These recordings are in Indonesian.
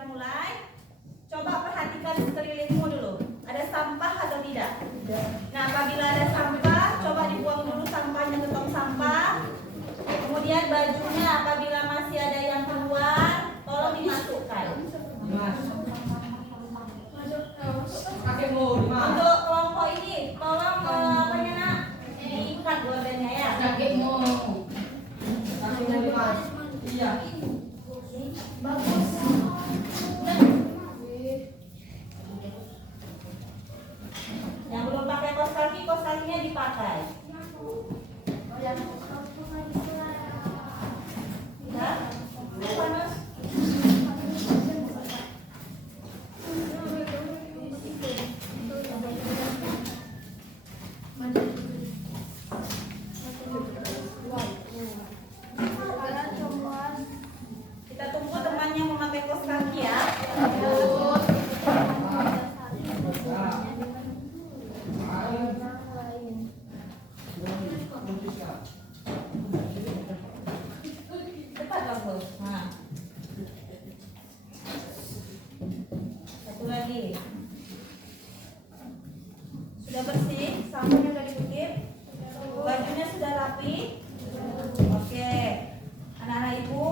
kita mulai. Coba perhatikan sekelilingmu dulu. Ada sampah atau tidak? Nah, apabila ada sampah, coba dibuang dulu sampahnya ke tong sampah. Kemudian bajunya apabila masih ada yang keluar, tolong dimasukkan. Untuk kelompok ini, tolong diikat gordennya ya. Iya. Bagus. Yang belum pakai kaos kakinya dipakai. Ya? Panas. Kita tunggu temannya memakai kaos kaki ya. Cepat dong, Bos. Nah. Satu lagi. Sudah bersih, sampahnya sudah dikutip. Bajunya sudah rapi. Oke. Anak-anak Ibu,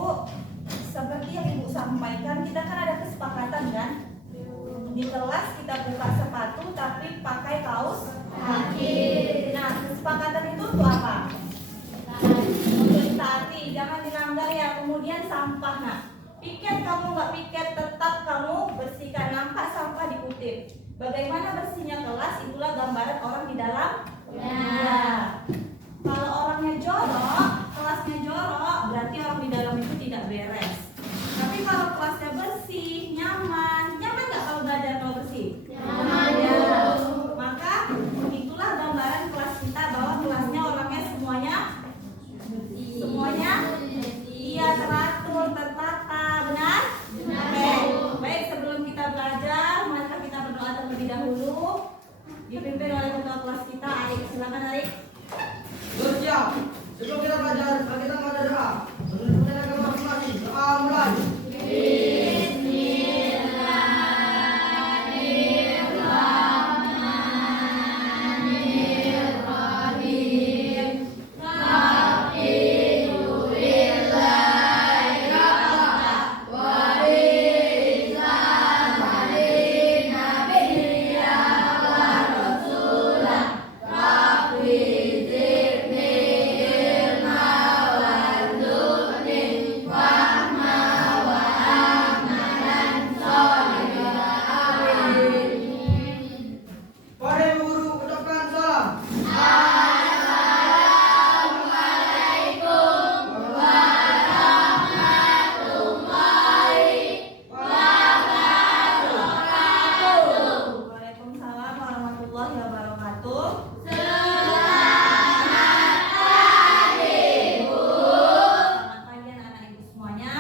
seperti yang Ibu sampaikan, kita kan ada kesepakatan kan? Di kelas kita buka sepatu tapi pakai kaos kaki. Nah, kesepakatan itu untuk apa? Untuk ditaati, jangan dilanggar ya. Kemudian sampah, nah, piket kamu nggak piket, tetap kamu bersihkan. Nampak sampah dikutip. Bagaimana bersihnya kelas? Itulah gambaran orang di dalam. Nah, kalau orangnya jorok, kelasnya jorok, berarti orang di dalam itu tidak beres. Tapi kalau kelasnya bersih, nyaman nggak kalau belajar kalau bersih? Nyaman. Ya. Maka itulah gambaran kelas kita, bahwa kelasnya orangnya semuanya iya teratur, tertata, benar? Oke. Baik, sebelum kita belajar, mari kita berdoa terlebih dahulu. Dipimpin oleh ketua kelas kita, Arik. Silakan Arik. Bersiap. Sebelum kita belajar, kita pada doa. Menurut agama masing-masing. Doa mulai. Waalaikumsalam warahmatullahi wabarakatuh. Selamat pagi anak-anak Ibu semuanya.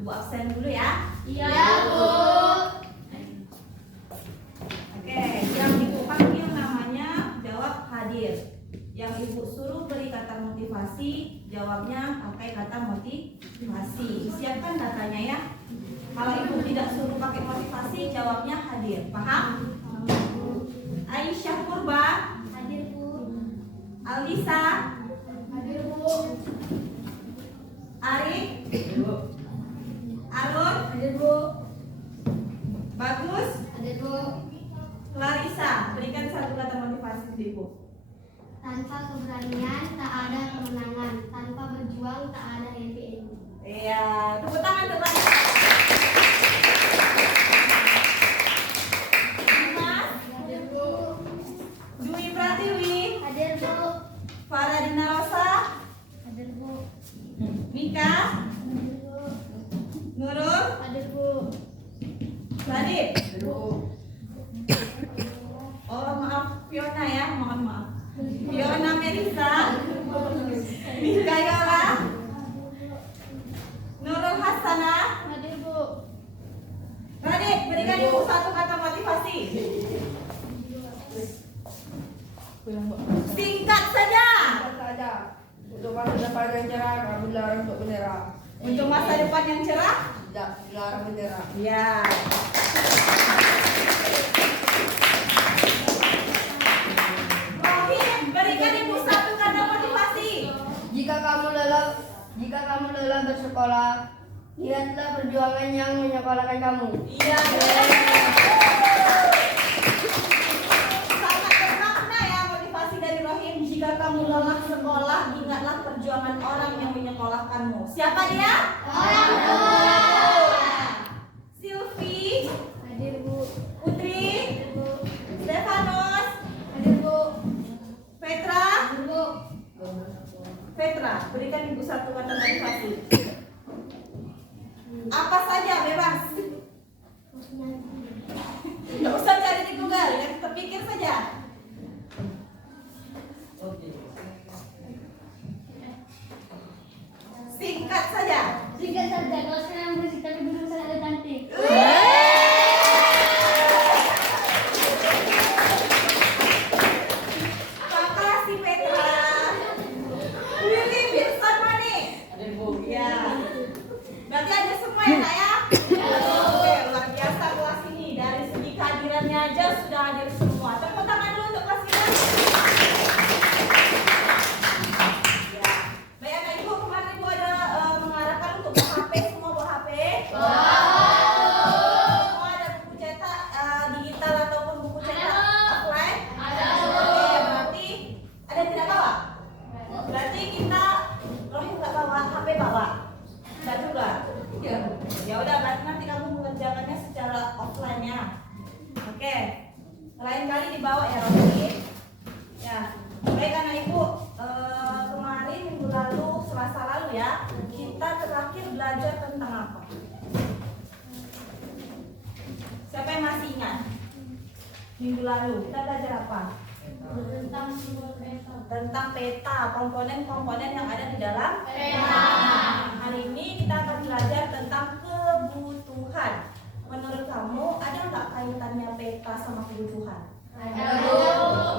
Ibu absen dulu ya. Iya, Bu. Oke, yang Ibu panggil namanya jawab hadir. Yang Ibu suruh beri kata motivasi, jawabnya pakai kata motivasi. Siapkan datanya ya. Kalau Ibu tidak suruh pakai motivasi, jawabnya hadir. Paham? Aisyah Purba, Hadir, Bu. Alisa, Hadir, Bu. Arik, Arun, Hadir, Bu. Bagus, Hadir, Bu. Clarissa. Berikan satu kata motivasi untuk Ibu. Tanpa keberanian tak ada kemenangan. Tanpa berjuang tak ada happy ending. Iya, tepuk tangan untuk Clarissa. Dimas, Hadir, Bu. Dwi Pratiwi, Hadir, Bu. Faradina Rosa, Hadir, Bu. Mika, Hadir, Bu. Nurul, Hadir, Bu. Sadip. Oh maaf, Fiona ya, mohon maaf. Fiona Melisa, Mika Yola, Nurul Hasana. Hadir, Bu. Radit, berikan Ibu satu kata motivasi. Singkat saja. Untuk masa depan yang cerah, kami larang untuk menyerah. Untuk masa depan yang cerah, dilarang bendera. Ya. Rohim, berikan ibu satu kata motivasi. Jika kamu lelah bersekolah, lihatlah perjuangan yang menyekolahkan kamu. Iya. Sangat bermakna ya motivasi dari Rohim. Jika kamu lelah sekolah, ingatlah perjuangan orang yang menyekolahkanmu. Siapa dia? Orang tua. Silvi, Hadir Bu. Putri, Bu. Stefanus, Hadir Bu. Petra. Hadir Bu. Petra, berikan ibu satu kata motivasi. Apa saja bebas. Tidak usah cari di Google, ya terpikir saja. Oke. Singkat saja. Singkat saja, kalau sekarang berisik tapi belum ada cantik. Makasih Petra. Willy Wilson Mani. Ada Bu. Ya. Berarti ada semua ya Kak ya? Oke, luar biasa kelas ini. Dari segi kehadirannya aja sudah hadir semua. Tepuk tangan dulu untuk kelas kita. Ya. Baik anak ibu, kemarin ibu ada mengarahkan untuk bawa HP, semua bawa HP. Semua ada buku cetak digital ataupun buku cetak offline. Oke, berarti ada yang tidak bawa? Berarti kita Rohim nggak bawa, HP bawa. Enggak juga. Ya udah, berarti nanti kamu mengerjakannya secara offline ya. Oke. Lain kali dibawa ya Rohim. Ya. Baik anak ibu, kemarin minggu lalu, Selasa lalu ya, kita terakhir belajar tentang apa? Siapa yang masih ingat? Minggu lalu kita belajar apa? Tentang peta, komponen-komponen yang ada di dalam peta. Hari ini kita akan belajar tentang kebutuhan. Menurut kamu ada nggak kaitannya peta sama kebutuhan? Ada.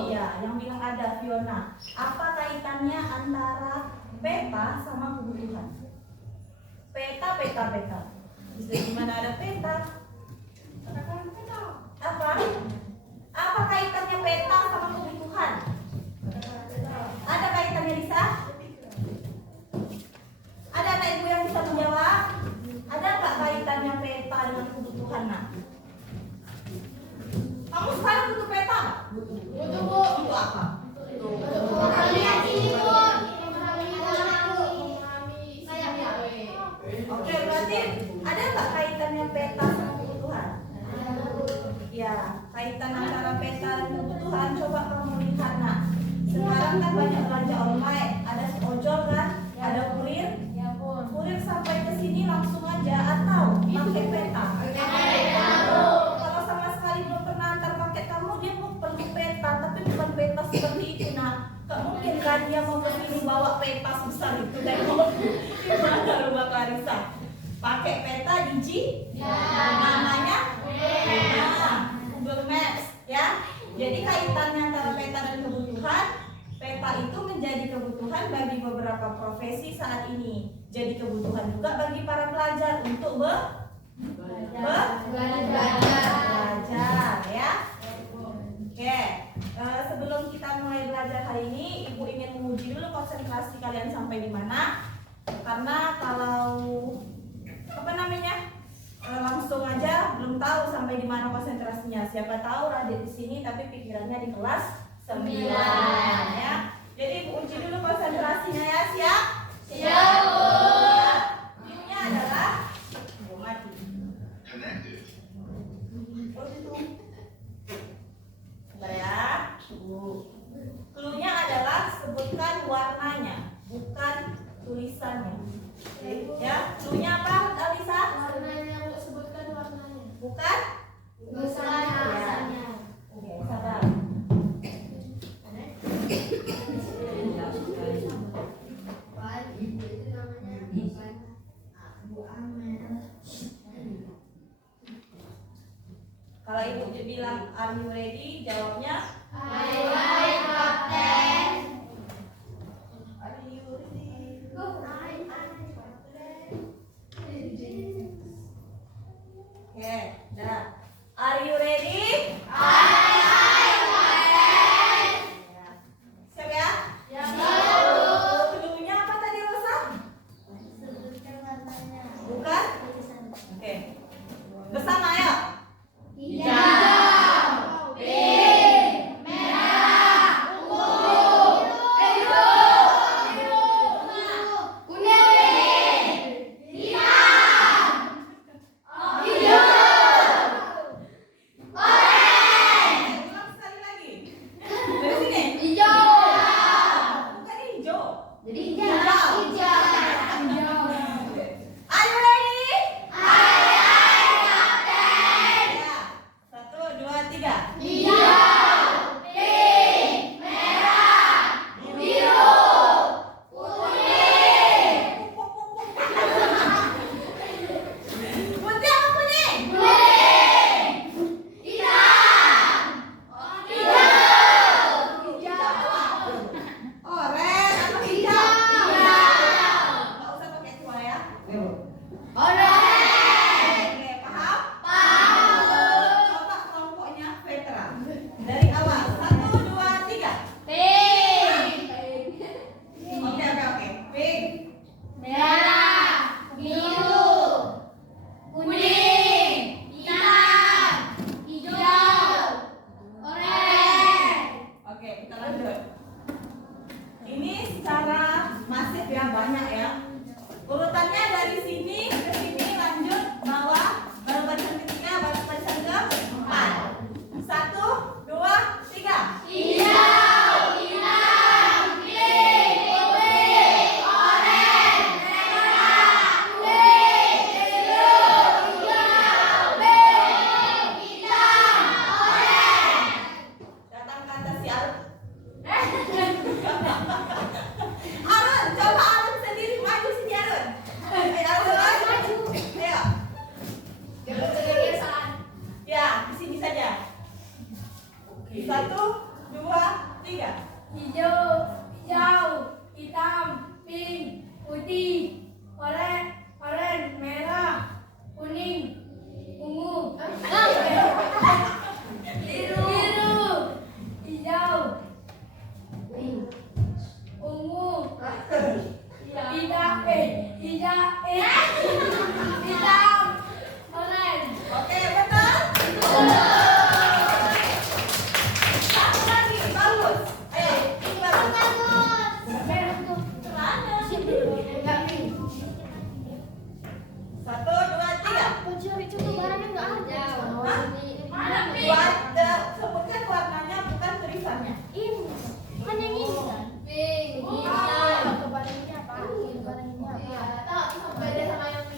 Iya, yang bilang ada Fiona. Apa kaitannya antara peta sama kebutuhan? Peta. Bisa gimana ada peta? Apa? Apa kaitannya peta sama kebutuhan? Ada kaitannya Lisa? Ada anak ibu yang bisa menjawab? Ada nggak kaitannya peta dengan kebutuhan nak? Kamu sekarang butuh peta nggak? Butuh Bu. Untuk apa? Lihat ini Bu. Oke, berarti ada nggak kaitannya peta sama kebutuhan? Ya, kaitan antara peta dan kebutuhan. Coba kamu lihat nak. Sekarang kan banyak belanja online. Ada ojol kan? Ada kurir. Kurir sampai ke sini langsung aja atau pakai peta. Kalau sama sekali belum pernah antar paket kamu, dia mau perlu peta, tapi bukan peta seperti itu nak. Gak mungkin kan dia mau ke sini bawa peta sebesar itu. Tengok gimana rumah Clarissa. Pakai peta namanya Google Maps ya. Jadi kaitannya antara peta dan kebutuhan. Peta itu menjadi kebutuhan bagi beberapa profesi saat ini. Jadi kebutuhan juga bagi para pelajar untuk belajar ya. Oke, sebelum kita mulai belajar hari ini, Ibu ingin menguji dulu konsentrasi kalian sampai di mana. Karena kalau langsung aja belum tahu sampai di mana konsentrasinya. Siapa tahu Radit di sini tapi pikirannya di kelas 9 ya. Jadi Ibu uji dulu konsentrasinya ya. Siap? Siap, Bu. Ya. Ini adalah mati. Bentar ya. Cluenya adalah sebutkan warnanya, bukan tulisannya. Ya, cluenya apa, Alisa? Warnanya Bu, sebutkan warnanya. Bukan? Besarnya. Oke, sabar. Kalau Ibu bilang are you ready, jawabnya Hai, Kapten. are you ready? Sebutkan warnanya bukan tulisannya. Ini kan yang ini kan? Pink,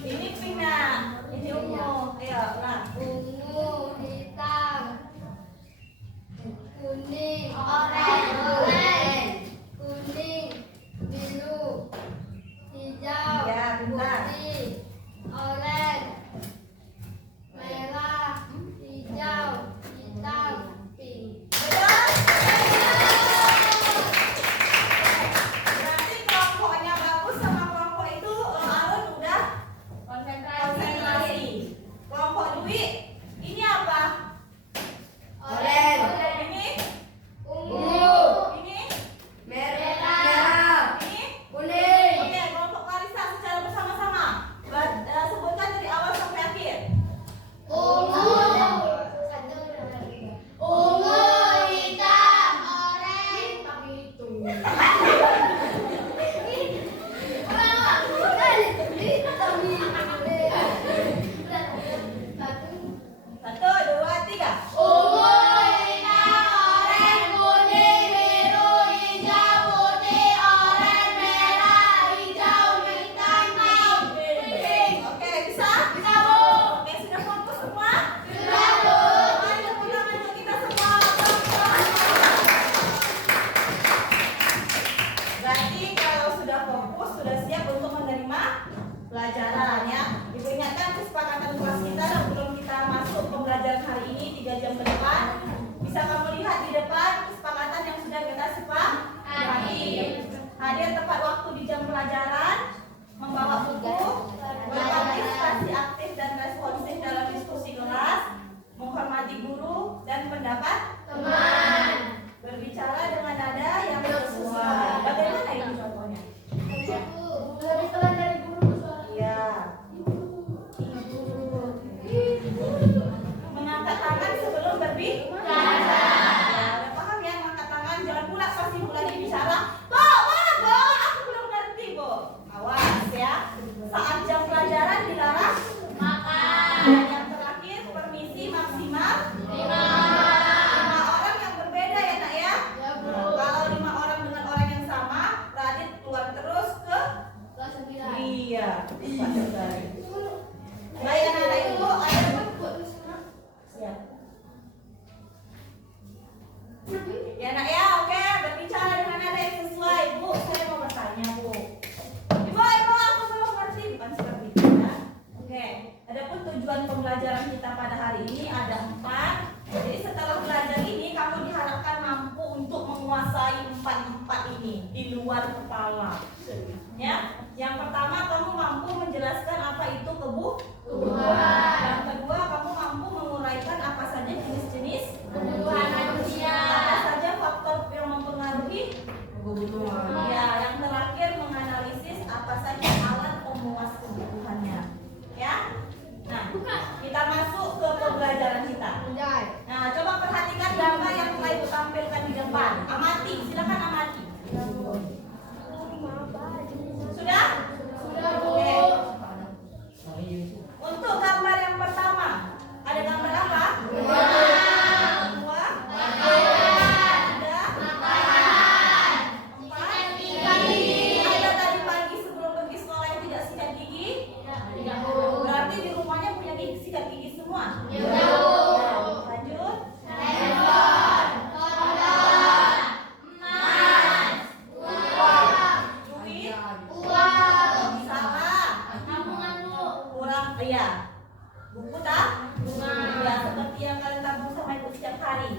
Ini pink nah, ini ungu. Ayo, nah. ungu, hitam, kuning, oranye, kuning, biru, hijau, Ya, bentar. putih, oranye, merah, hijau, hitam, pink. Betul? Berarti kelompoknya bagus sama kelompok itu Arun udah konsentrasi. Kelompok Dwi, ini apa? Oranye. Ini? Ungu, Ini? Merah. Ini? Kuning. Oke, kelompok Kalista secara bersama-sama. Sebutkan dari awal sampai akhir. ungu, ungu, hitam, oranye, Satu, dua, tiga. ungu, hitam, oranye, kuning, biru, hijau, putih, oranye, merah, hijau, hitam, pink. Oke, bisa? Bisa, Bu. Oke, sudah fokus semua? Sudah, Bu. Mari tepuk tangan untuk kita semua. Berarti kalau sudah fokus, sudah siap untuk menerima pelajaran ya. Ibu ingatkan kesepakatan kelas kita sebelum kita masuk pembelajaran hari ini 3 jam ke depan. Bisa kamu lihat di depan kesepakatan yang sudah kita sepakati. Hadir tepat waktu di jam pelajaran, membawa buku, berpartisipasi aktif dan responsif dalam diskusi kelas, menghormati guru dan pendapat Teman. berbicara dengan nada yang sesuai. Bagaimana itu contohnya? Lebih pelan dari guru suara. Iya. Mengangkat tangan sebelum berbicara. Ya, udah paham ya mengangkat tangan, jangan pula pas mulai bicara. Bo, aku belum ngerti, Bo. Awas ya. Saat jam pelajaran dilarang Makan. dan yang terakhir permisi maksimal 5 orang yang berbeda ya nak ya. Ya, Bu. Kalau 5 orang dengan orang yang sama, Radit keluar terus ke Kelas 9. iya. Baik anak-anak ibu, ada siap. Ya nak ya, oke, berbicara dengan nada yang sesuai. Bu, saya mau bertanya, Bu. Ibu, aku belum ngerti, bukan seperti itu ya. Oke, adapun tujuan pembelajaran kita pada hari ini ada 4. Jadi setelah belajar ini, kamu diharapkan mampu untuk menguasai 4 ini di luar kepala. Ya, yang pertama kamu mampu menjelaskan apa itu kebutuhan. Yang kedua, kamu mampu menguraikan apa saja jenis-jenis Kebutuhan manusia. apa saja faktor yang mempengaruhi Kebutuhan. ya, yang terakhir menganalisis apa saja alat pemuas kebutuhannya. Ya. Nah, kita masuk ke pembelajaran kita. Nah, coba perhatikan gambar yang telah Ibu tampilkan di depan. Amati, silakan amati. Sudah? Sudah, Bu. Oke. Untuk gambar yang pertama, ada gambar apa? Buah. Ada? Empat. Ada tadi pagi sebelum pergi sekolah yang tidak sikat gigi? Berarti di rumahnya punya gigi sikat gigi semua? Ya, Bu. Nah, lanjut. Handphone, kodok, emas, uang, Duit. uang, Salah. tabungan, Bu. Kurang, iya. Buku tak? Bunga. Ya, seperti yang kalian tabung sama ibu setiap hari.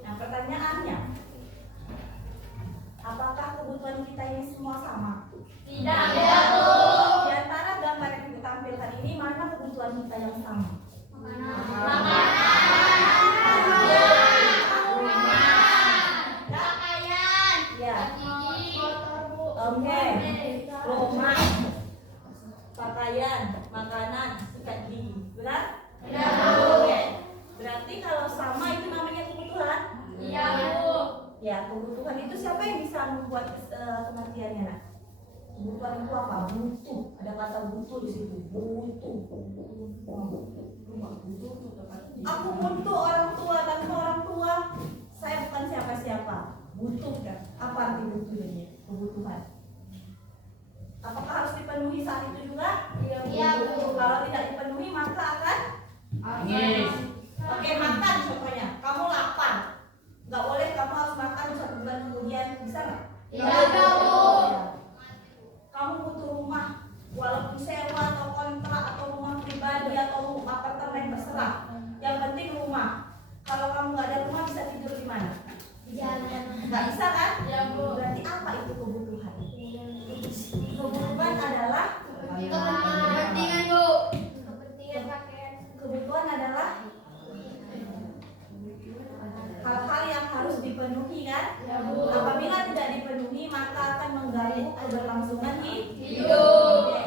Nah, pertanyaannya, apakah kebutuhan kita ini semua sama? Tidak ada, Bu. Di antara gambar yang ibu tampilkan ini, mana kebutuhan kita yang sama? Makanan, pakaian, Ya. gigi, Oke. Rumah, pakaian, makanan, sikat gigi. Benar? Benar, Bu. Oke. Berarti kalau sama itu namanya kebutuhan? Iya, Bu. Ya, kebutuhan itu siapa yang bisa membuat pengertiannya, nak? Kebutuhan itu apa? Butuh. Ada kata butuh di situ. Butuh. Rumah butuh. Aku butuh orang tua, tanpa orang tua saya bukan siapa-siapa. Butuh kan? Apa arti butuh ini? Kebutuhan. Apakah harus dipenuhi saat itu juga? Iya, Bu. Kalau tidak dipenuhi maka akan Oke, makan contohnya. Kamu lapar. Nggak boleh kamu harus makan 1 bulan kemudian. Bisa nggak? Tidak, Bu. Ya. Kamu butuh rumah. Walaupun sewa atau kontrak atau rumah pribadi atau rumah apartemen terserah. Yang penting rumah. Kalau kamu nggak ada rumah bisa tidur di mana? Di jalan. Nggak bisa kan? Iya, Bu. Berarti apa itu kebutuhan? Kebutuhan adalah Kepentingan, Bu. Kepentingan pakaian. kebutuhan adalah hal-hal yang harus dipenuhi kan? Ya, Bu. Apabila tidak dipenuhi maka akan mengganggu keberlangsungan Hidup. Oke.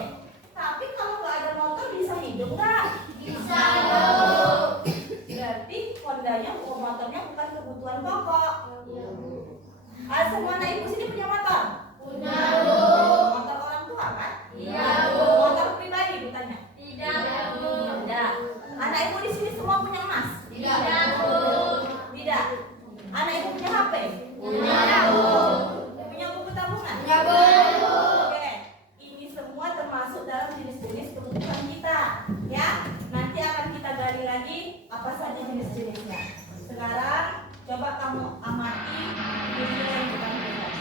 Tapi kalau nggak ada motor bisa hidup nggak? Bisa, Bu. Berarti Hondanya, motornya bukan kebutuhan pokok. Ya, Bu. Semua anak ibu sini punya motor? Punya, Bu. Motor orang tua kan? Iya, Bu. Motor pribadi ditanya? Tidak, Bu. Tidak. Anak ibu di sini semua punya emas? Tidak, Bu. Tidak. Anak ibu punya HP? Punya, Bu. Punya buku tabungan? Punya, Bu. Oke, ini semua termasuk dalam jenis-jenis kebutuhan kita, ya. Nanti akan kita gali lagi apa saja jenis-jenisnya. Sekarang coba kamu amati video yang kita berikan.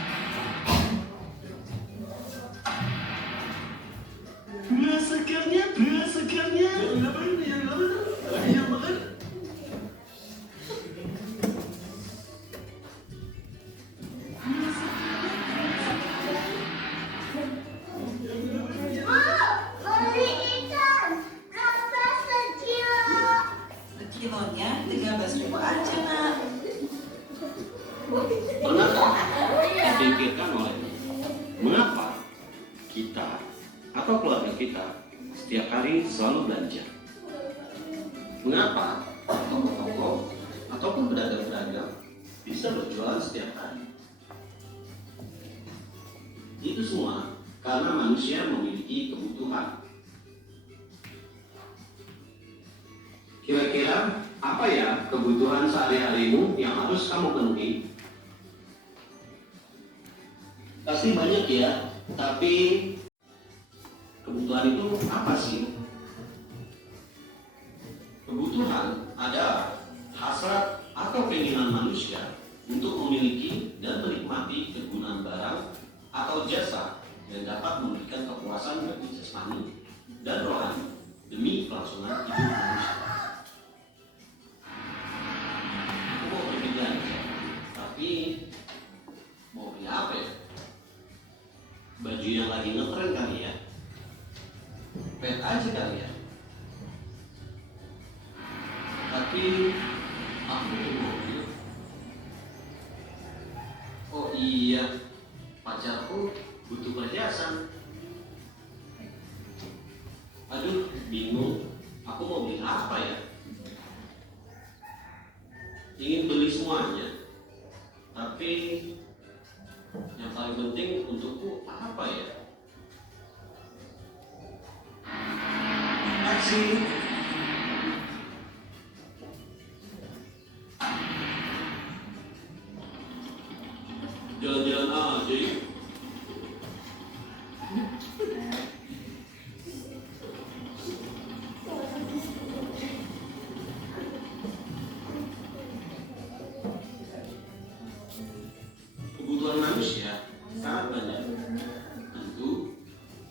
Berasakannya. Yang makan. Kilonya 13.000 aja, Nak. Pernahkah dipikirkan olehmu mengapa kita atau keluarga kita setiap hari selalu belanja? Mengapa toko-toko ataupun pedagang-pedagang bisa berjualan setiap hari? Itu semua karena manusia memiliki kebutuhan. Kira-kira apa ya kebutuhan sehari-harimu yang harus kamu penuhi? Pasti banyak ya, tapi kebutuhan itu apa sih? Kebutuhan adalah hasrat atau keinginan manusia untuk memiliki dan menikmati kegunaan barang atau jasa yang dapat memberikan kepuasan bagi jasmani dan rohani demi kelangsungan hidup manusia. Aku mau pergi belanja, tapi mau beli apa ya? Baju yang lagi ngetren kali ya? Pet aja kali ya? Tapi aku butuh mobil. Oh iya, pacarku butuh perhiasan. Aduh, bingung. Aku mau beli apa ya? Ingin beli semuanya, tapi yang paling penting untukku apa ya? Taksi. Jalan-jalan aja yuk. Kebutuhan manusia sangat banyak. Tentu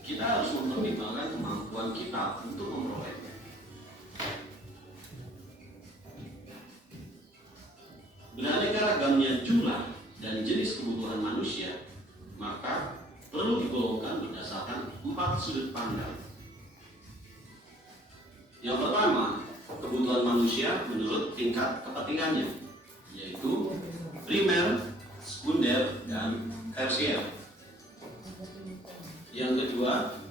kita harus mempertimbangkan kemampuan kita untuk memperolehnya. Beraneka ragamnya jumlah dan jenis kebutuhan manusia, maka perlu digolongkan berdasarkan 4 sudut pandang. Yang pertama, kebutuhan manusia menurut tingkat kepentingannya, yaitu primer, sekunder, dan tersier. Yang kedua,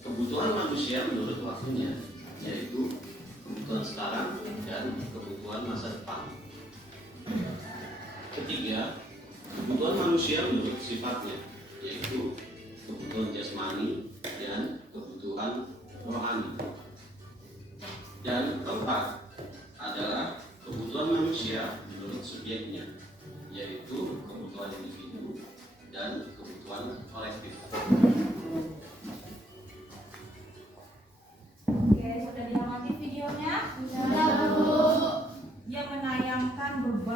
kebutuhan manusia menurut waktunya, yaitu kebutuhan sekarang dan kebutuhan masa depan. Ketiga, kebutuhan manusia menurut sifatnya, yaitu kebutuhan jasmani dan kebutuhan rohani. Dan keempat, ada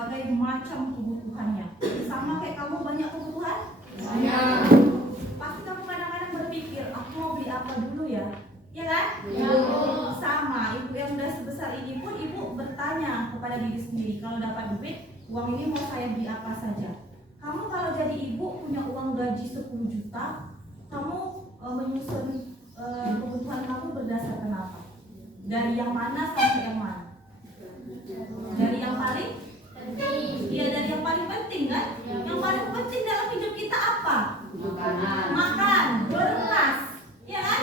berbagai macam kebutuhannya. Sama kayak kamu banyak kebutuhan? Banyak. Pasti kamu kadang-kadang berpikir, aku mau beli apa dulu ya? Ya kan? Ya. Sama, ibu yang udah sebesar ini pun ibu bertanya kepada diri sendiri, kalau dapat duit, uang ini mau saya beli apa saja? Kamu kalau jadi ibu punya uang gaji 10 juta, kamu menyusun kebutuhan kamu berdasarkan apa? Dari yang mana sampai yang mana? Dari yang paling? Iya, dari yang paling penting kan? Yang paling penting dalam hidup kita apa? Makanan. Makan, beras, ya kan?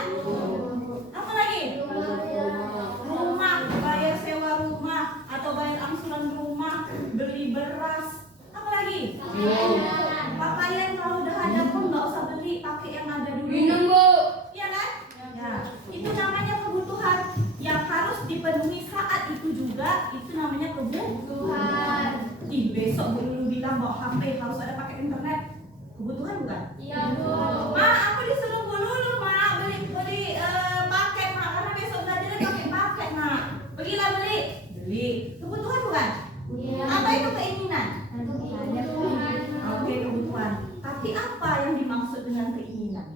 Apa lagi? Rumah, bayar sewa rumah atau bayar angsuran rumah, beli beras. Apa lagi? Pakaian kalau udah ada pun nggak usah beli, pakai yang ada dulu. Minum, Bu. Iya kan? Ya, itu namanya kebutuhan yang harus dipenuhi saat itu juga. Itu namanya kebutuhan. Ih, besok Bu Lulu bilang bawa HP harus ada pakai internet. Kebutuhan bukan? Iya, Bu. Ma, aku disuruh Bu Lulu, Ma, beli paket, Ma, karena besok belajarnya pakai paket, Ma. Pergilah beli. Beli. Kebutuhan bukan? Iya. Apa itu keinginan? Kebutuhan. Oke, kebutuhan. Tapi apa yang dimaksud dengan keinginan?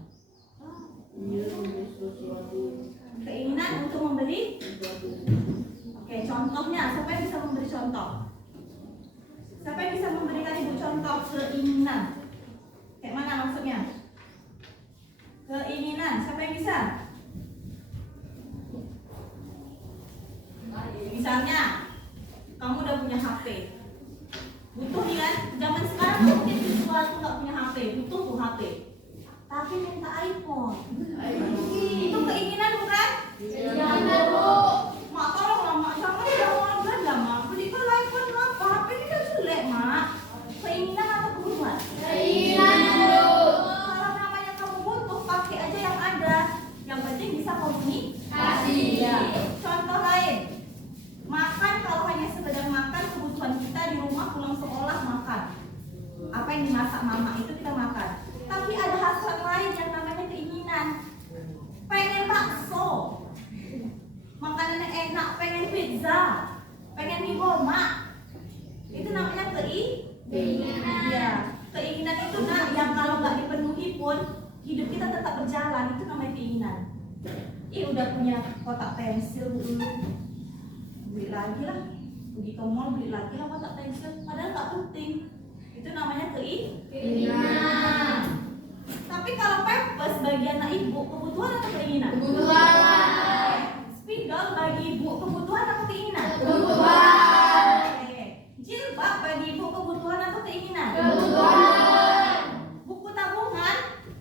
Keinginan untuk membeli? Oke, contohnya, siapa yang bisa memberi contoh? Siapa yang bisa memberikan ibu contoh keinginan? Kayak mana maksudnya? Keinginan, siapa yang bisa? Misalnya, kamu udah punya HP, butuh nih kan? Zaman sekarang mungkin visual tuh nggak punya HP, butuh tuh HP, tapi minta iPhone. Itu keinginan bukan? Iya, Bu. Mak, tolonglah Mak, jangan jangan Belanda Mak, belikan iPhone apa? HP ini kan jelek Mak. Keinginan atau kebutuhan? Keinginan, Bu. Kalau namanya kamu butuh, pakai aja yang ada. Yang penting bisa komunikasi. Ya. Contoh lain, makan kalau hanya sekedar makan, kebutuhan kita di rumah pulang sekolah makan. Apa yang dimasak mama itu kita makan. Tapi ada hasrat lain yang namanya keinginan. Pengen bakso, makanannya enak, pengen pizza, pengen mie goma. Itu namanya keinginan. Ya, keinginan itu yang kalau nggak dipenuhi pun hidup kita tetap berjalan. Itu namanya keinginan. Ih, udah punya kotak pensil dulu, beli lagi lah. Pergi ke mall beli lagi lah kotak pensil. Padahal nggak penting. Itu namanya keinginan. Tapi kalau pempes bagi anak ibu kebutuhan atau keinginan? Kebutuhan. Spidol bagi ibu kebutuhan atau keinginan? Kebutuhan. Oke. Jilbab bagi ibu kebutuhan atau keinginan? Kebutuhan. Buku tabungan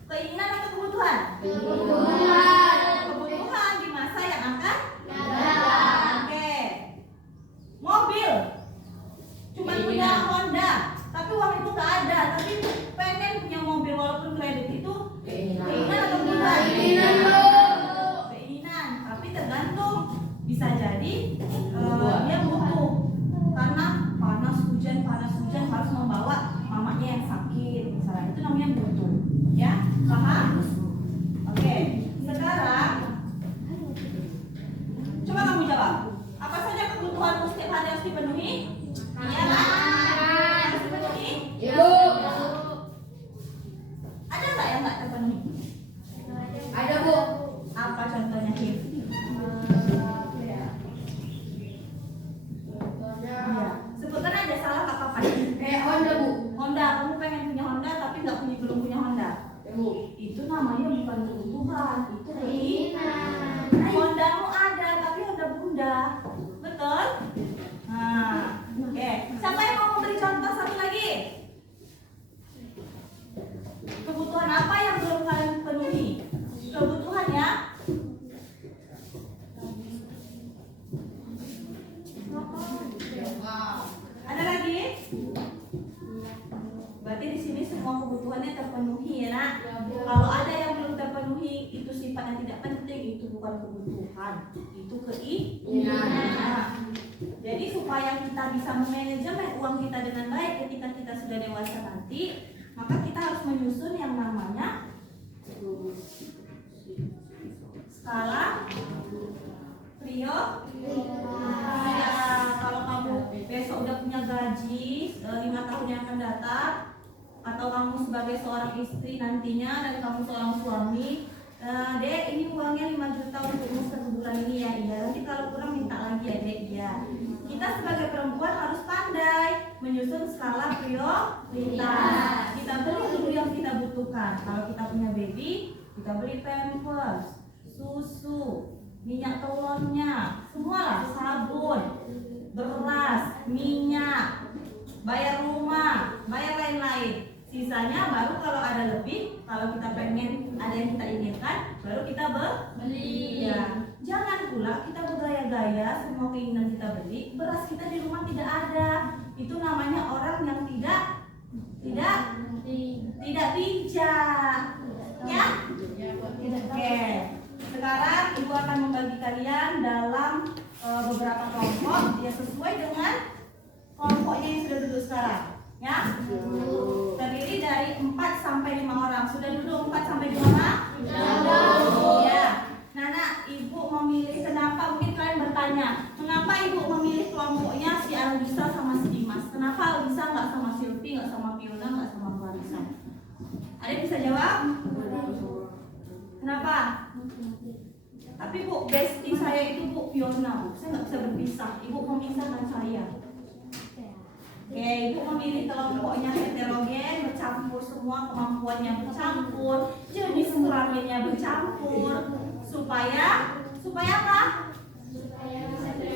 keinginan atau kebutuhan? Kebutuhan. Kebutuhan di masa yang akan Datang. Oke. Mobil cuma punya Honda, tapi uang itu nggak ada, tapi pengen punya mobil walaupun kredit itu keinginan atau kebutuhan? Keinginan, Bu. Keinginan, tapi tergantung. Bisa jadi dia butuh karena panas hujan harus membawa mamanya yang sakit misalnya, itu namanya butuh. Ya, paham? Oke, sekarang coba kamu jawab. Apa saja kebutuhanmu setiap hari harus dipenuhi? Iya kan? Harus dipenuhi? Iya, Bu. Ada nggak yang nggak terpenuhi? Ada, Bu. Apa contohnya, Kim? Iya. Sebutkan aja, salah nggak apa-apa. Kayak Honda, Bu. Honda, kamu pengen punya Honda tapi belum punya Honda. Ya, Bu. Itu namanya bukan kebutuhan, itu Keinginan. Hondamu ada tapi Honda bunda, betul? Nah, oke. Siapa yang mau memberi contoh satu lagi? Kebutuhan apa yang belum kalian penuhi? Kebutuhan ya? Ada lagi? Berarti di sini semua kebutuhannya terpenuhi ya nak. Kalau ada yang belum terpenuhi, itu sifatnya tidak penting, itu bukan kebutuhan, itu keinginan. Nah, jadi supaya kita bisa memanajemen uang kita dengan baik ketika kita sudah dewasa nanti, maka kita harus menyusun yang namanya skala prio. Ya, kalau kamu besok udah punya gaji haji 5 tahun yang akan datang, atau kamu sebagai seorang istri nantinya dan kamu seorang suami, Dek, ini uangnya 5 juta untuk satu bulan ini ya. Iya, nanti kalau kurang minta lagi ya Dek. Iya. Kita sebagai perempuan harus pandai menyusun skala prioritas. Kita beli dulu yang kita butuhkan. Kalau kita punya baby, kita beli pampers, susu, minyak telurnya, semualah, sabun, beras, minyak, bayar rumah, bayar lain-lain. Sisanya baru kalau ada lebih, kalau kita pengen ada yang kita inginkan, baru kita beli. Ya. Jangan pula kita bergaya-gaya semua keinginan kita beli, beras kita di rumah tidak ada. Itu namanya orang yang tidak bijak. Ya? Oke. Sekarang Ibu akan membagi kalian dalam beberapa kelompok ya sesuai dengan kelompoknya yang sudah duduk sekarang. Ya, terdiri dari 4 sampai 5 orang. Sudah duduk 4 sampai 5 orang? Ya. Nana, Ibu memilih kenapa? Mungkin kalian bertanya, kenapa Ibu memilih kelompoknya si Alisa sama si Dimas? Kenapa Alisa nggak sama Silvi, nggak sama Fiona, nggak sama Clarissa? Ada yang bisa jawab? Kenapa? Tapi Bu, bestie saya itu Bu Fiona, Bu. Saya nggak bisa berpisah. Ibu memisahkan saya. Oke, Ibu memilih kelompoknya heterogen, bercampur semua, kemampuannya bercampur, jenis kelaminnya bercampur, supaya apa?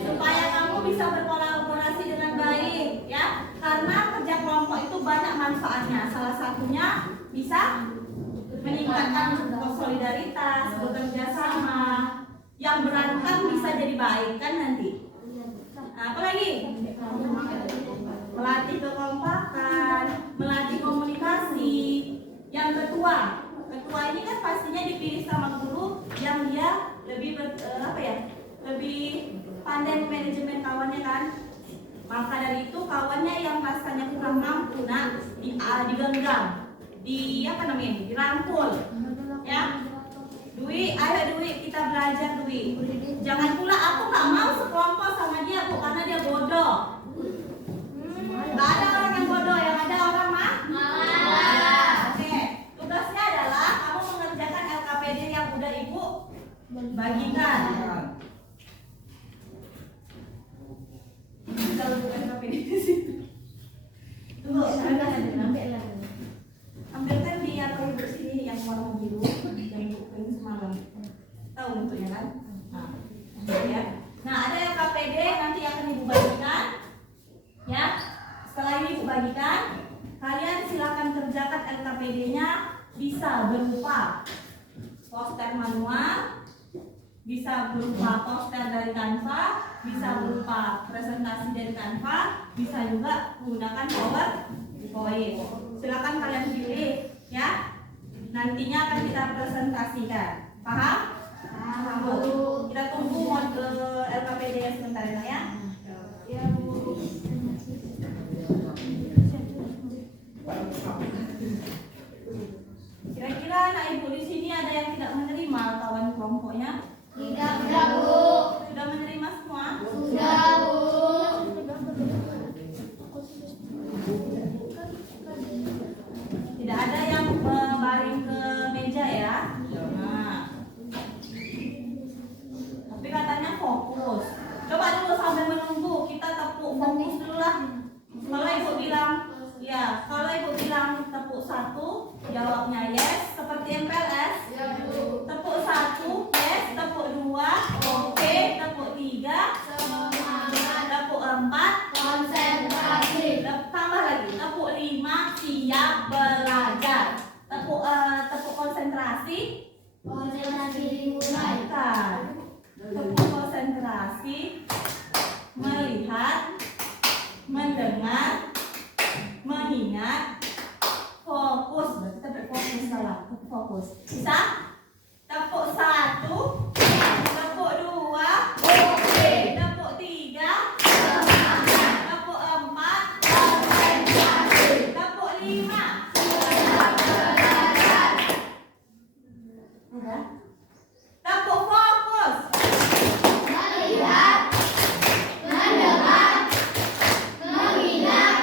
Supaya kamu bisa berkolaborasi dengan baik, ya. Karena kerja kelompok itu banyak manfaatnya. Salah satunya bisa meningkatkan solidaritas, bekerja sama. Yang berantem bisa jadi baik kan nanti. Nah, apa lagi? Melatih kekompakan, melatih komunikasi. Yang ketua ini kan pastinya dipilih sama guru yang dia lebih lebih pandai manajemen kawannya kan. Maka dari itu kawannya yang rasanya kurang mampu, nah digenggam, dirangkul, ya. Dwi, ayo Dwi, kita belajar Dwi. Jangan pula aku nggak mau sekelompok sama dia Bu, karena dia bodoh. Gak ada orang yang bodoh, yang ada orang malas. Oke, tugasnya adalah kamu mengerjakan LKPD yang udah Ibu bagikan. Kalau bukan LKPD di situ. Tunggu, ambilkan di atau Ibu sini yang warna biru, yang Ibu kirim semalam. Tahu bentuknya kan? Nah, ya. Nah, ada LKPD nanti akan Ibu bagikan. Ya. Setelah ini bagikan, kalian silakan kerjakan LKPD-nya bisa berupa poster manual, bisa berupa poster dari Canva, bisa berupa presentasi dari Canva, bisa juga menggunakan PowerPoint. Silakan kalian pilih, ya. Nantinya akan kita presentasikan. Paham? Paham. Kita tunggu model LKPD-nya sebentar ya. Ya, Bu. Kira-kira anak Ibu di sini ada yang tidak menerima kawan kelompoknya? Tidak, Bu. Sudah menerima semua? Sudah, Bu. Tidak ada yang baring ke meja ya? Nah. Tapi katanya fokus. Coba dulu sambil menunggu kita tepuk fokus dulu lah. Kalau Ibu bilang ya, kalau Ibu bilang tepuk 1, jawabnya yes, seperti MPLS. Ya, Bu. Tepuk 1, yes, tepuk 2, oke, tepuk 3, Semangat. tepuk 4, Konsentrasi. tambah lagi, tepuk 5, siap belajar. Tepuk konsentrasi, Konsentrasi dimulai. bukan. Tepuk konsentrasi, melihat, mendengar, mengingat, fokus. Berarti tepuk fokus salah. Tepuk fokus. Bisa? Tepuk 1, tepuk 2, oke. Tepuk 3, Semangat. tepuk 4, Konsentrasi. tepuk 5. Belajar. Udah. Tepuk fokus. Melihat. Mendengar. Mengingat.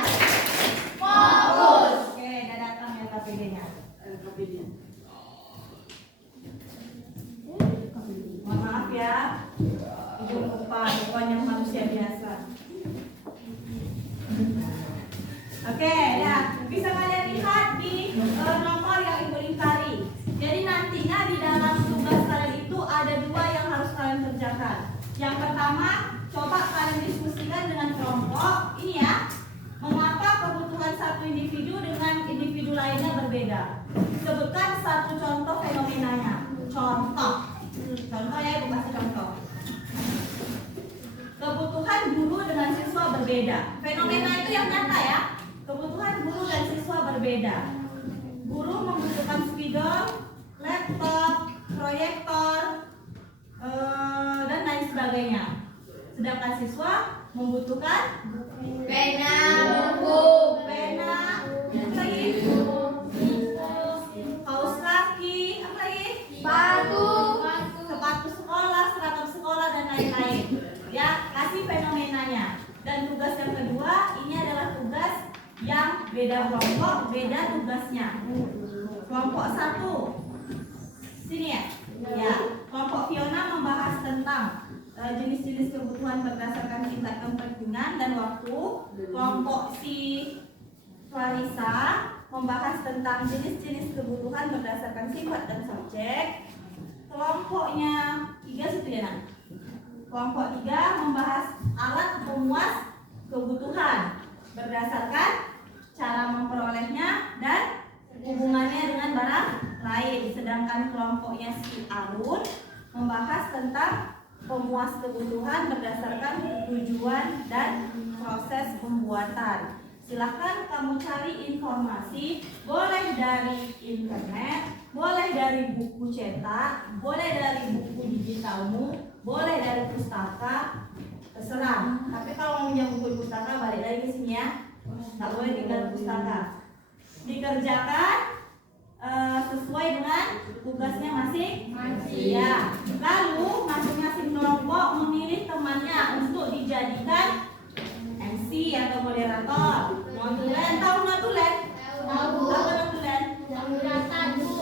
pokoknya manusia biasa. Oke, ya bisa kalian lihat di nomor yang ibu lingkari. Jadi nantinya di dalam tugas kalian itu ada 2 yang harus kalian kerjakan. Yang pertama, coba kalian diskusikan dengan kelompok. Ini ya, mengapa kebutuhan satu individu dengan individu lainnya berbeda? Sebutkan satu contoh fenomenanya. Contoh ya, ibu kasih contoh. Kebutuhan guru dengan siswa berbeda. Fenomena itu yang nyata ya. Kebutuhan guru dan siswa berbeda. Guru membutuhkan spidol, laptop, proyektor, dan lain sebagainya. Sedangkan siswa membutuhkan Pena, buku, pena, apa lagi? Kaos kaki, apa lagi? sepatu, Sepatu sekolah, seragam sekolah, dan lain-lain. Ya, kasih fenomenanya. Dan tugas yang kedua, ini adalah tugas yang beda kelompok, beda tugasnya. Kelompok 1, sini ya. Ya, kelompok Fiona membahas tentang jenis-jenis kebutuhan berdasarkan tingkat kepentingan dan waktu. Kelompok si Clarissa membahas tentang jenis-jenis kebutuhan berdasarkan sifat dan subjek. Kelompoknya 3 setuju. Kelompok 3 membahas alat pemuas kebutuhan berdasarkan cara memperolehnya dan hubungannya dengan barang lain. Sedangkan kelompoknya si Arun membahas tentang pemuas kebutuhan berdasarkan tujuan dan proses pembuatan. Silahkan kamu cari informasi, boleh dari internet, boleh dari buku cetak, boleh dari buku digitalmu, boleh dari pustaka, terserah. Tapi kalau mau pinjam buku pustaka, balik lagi ke sini ya. Nggak boleh tinggal pustaka. Dikerjakan sesuai dengan tugasnya masing-masing. Ya. Lalu masing-masing kelompok memilih temannya untuk dijadikan MC atau moderator. Notulen, tahu notulen? Tahu. Apa notulen? Mencatat, Bu.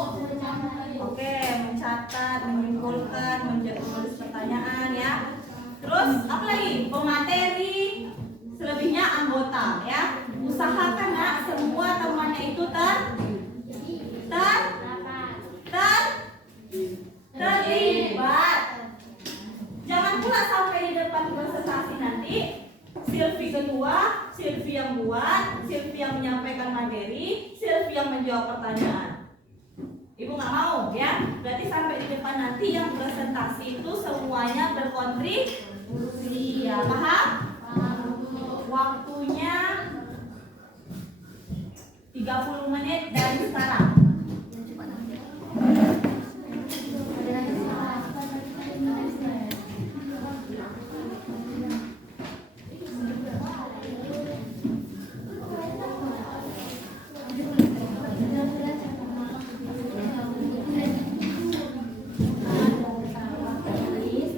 Oke, mencatat, menyimpulkan, menulis pertanyaan ya. Terus apa lagi? Pemateri, selebihnya anggota ya. Usahakan nak semua temannya itu terlibat. Jangan pula sampai di depan presentasi nanti Silvi ketua, Silvi yang buat, Silvi yang menyampaikan materi, Silvi yang menjawab pertanyaan. Ibu nggak mau ya. Berarti sampai di depan nanti yang presentasi itu semuanya berkontribusi. Ya, paham? Waktunya 30 menit dari sekarang.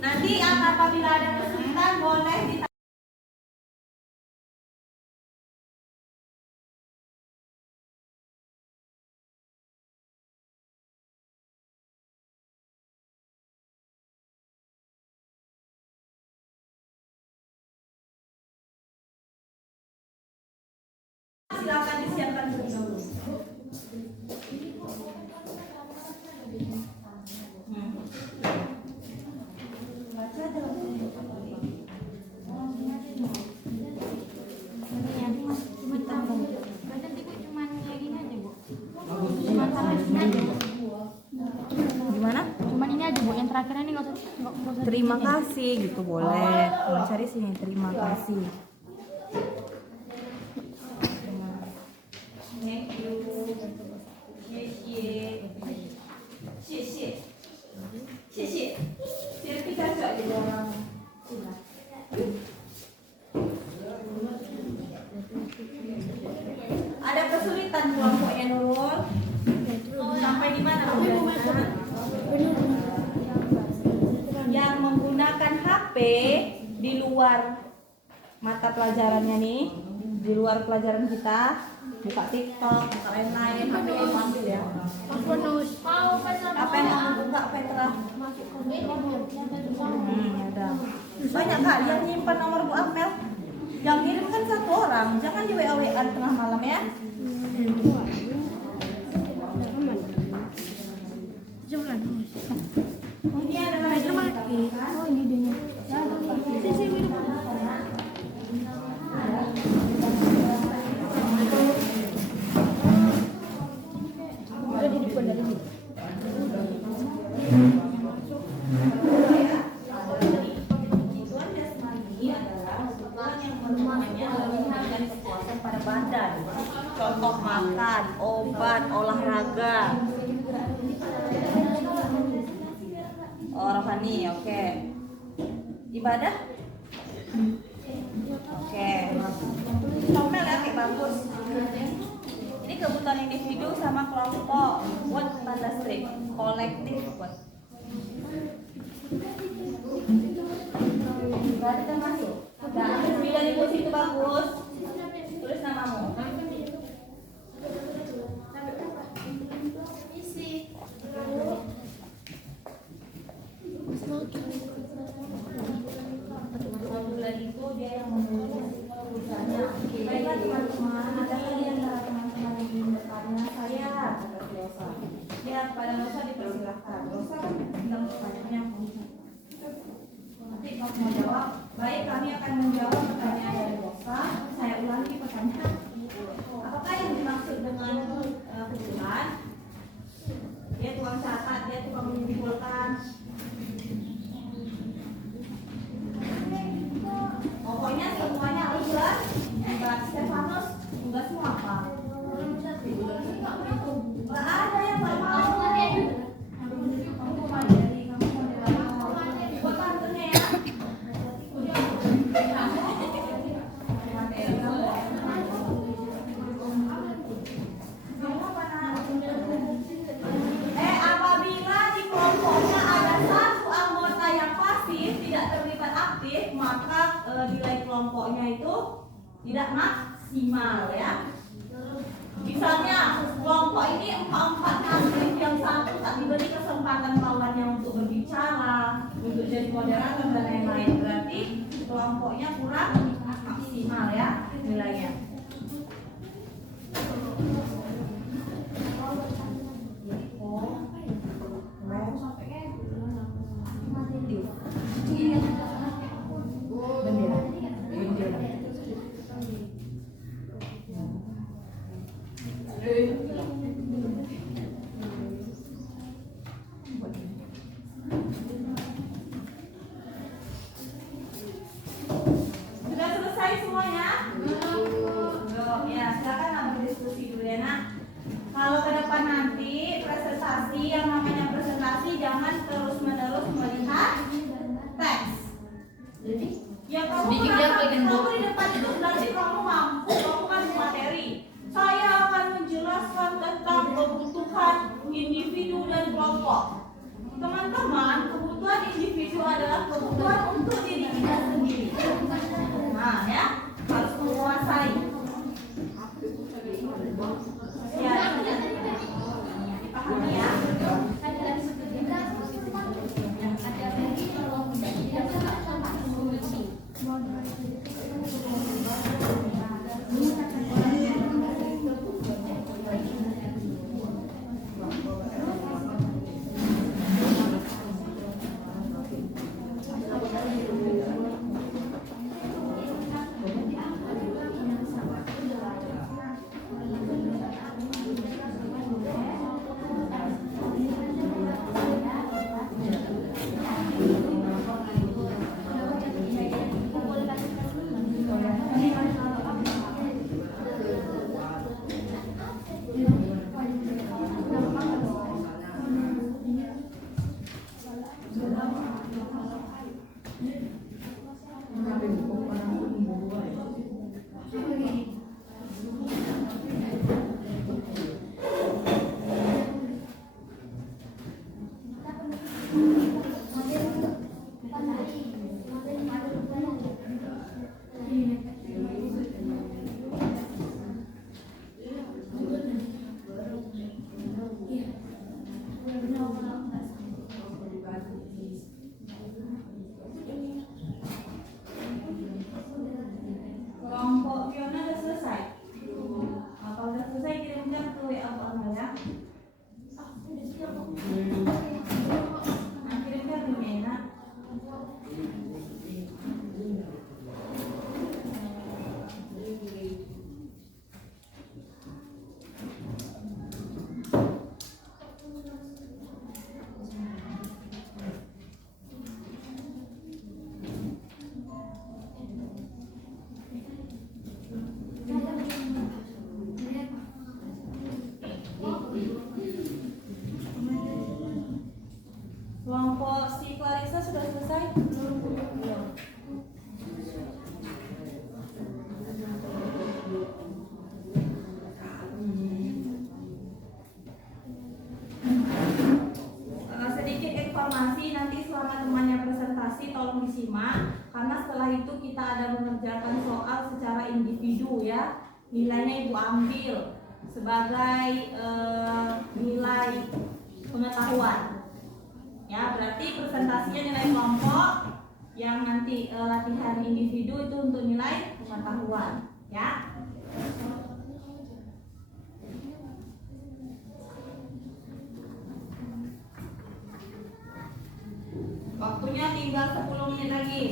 Nanti apabila ada kesulitan boleh ditanya. Silakan disiapkan terlebih dahulu. Baca dalam gimana? Cuman ini aja Bu, yang terakhir ini nggak usah. Terima kasih gitu boleh. Cari sini terima kasih. Thank you. 谢谢。谢谢。Jadi kita coba di dalam sini. Ada kesulitan kelompoknya Nurul? Sampai di mana? Yang menggunakan HP di luar mata pelajarannya nih, di luar pelajaran kita, buka TikTok, buka lain-lain, HP yang ambil ya. Apa yang mau buka, apa yang telah? Ya udah. Banyak kali yang nyimpan nomor Bu Amel. Yang kirim kan satu orang, jangan di WA-WA tengah malam ya. Ini adalah Oh ini dia. Udah di depan dari sini. kebutuhan jasmani adalah kebutuhan yang merupakannya memberikan kepuasan pada badan. Contoh makan, obat, olahraga. Oh, rohani, oke. Ibadah? Oke. Komel ya, kayak bagus. Ini kebutuhan individu sama kelompok. Buat tanda strip, kolektif buat. Berarti kan masuk. Nah, dari posisi itu bagus. Tulis namamu. Bulan itu dia yang menulis tulisannya. Baiklah teman-teman, ada lagi antara teman-teman yang ingin bertanya saya kata Rosa. Ya, pada Rosa dipersilahkan. Rosa kan bilang pertanyaannya. Nanti kalau mau jawab, baik kami akan menjawab pertanyaan dari Rosa. Saya ulangi pertanyaan. Apakah yang dimaksud dengan kebetulan? Dia tukang catat, dia tukang menyimpulkan. Pokoknya semuanya ujian. Mbak Stefanus, tugasmu apa? Nggak ada yang nggak mau. Kamu mandiri, kamu mandiri. Buat bantunya ya. Apabila di kelompoknya ada satu anggota yang pasif tidak terlibat aktif, maka nilai kelompoknya itu tidak maksimal ya. Misalnya kelompok ini 4 aktif, yang satu tak diberi kesempatan kawannya untuk berbicara, untuk jadi moderator dan lain-lain, berarti kelompoknya kurang maksimal ya nilainya. Sudah selesai semuanya? Belum. Ya, silakan berdiskusi dulu ya nak. Kalau ke depan nanti presentasi, yang namanya presentasi jangan terus-menerus melihat teks. Ya kamu di depan itu berarti kamu mampu, kamu kan materi. Saya akan menjelaskan tentang kebutuhan individu dan kelompok. Teman-teman, kebutuhan individu adalah kebutuhan untuk diri kita sendiri. Nah ya, harus menguasai. Ya, dipahami ya. cuma karena setelah itu kita ada mengerjakan soal secara individu ya, nilainya ibu ambil sebagai nilai pengetahuan ya, berarti presentasinya nilai kelompok, yang nanti latihan individu itu untuk nilai pengetahuan ya. Waktunya tinggal 10 menit lagi.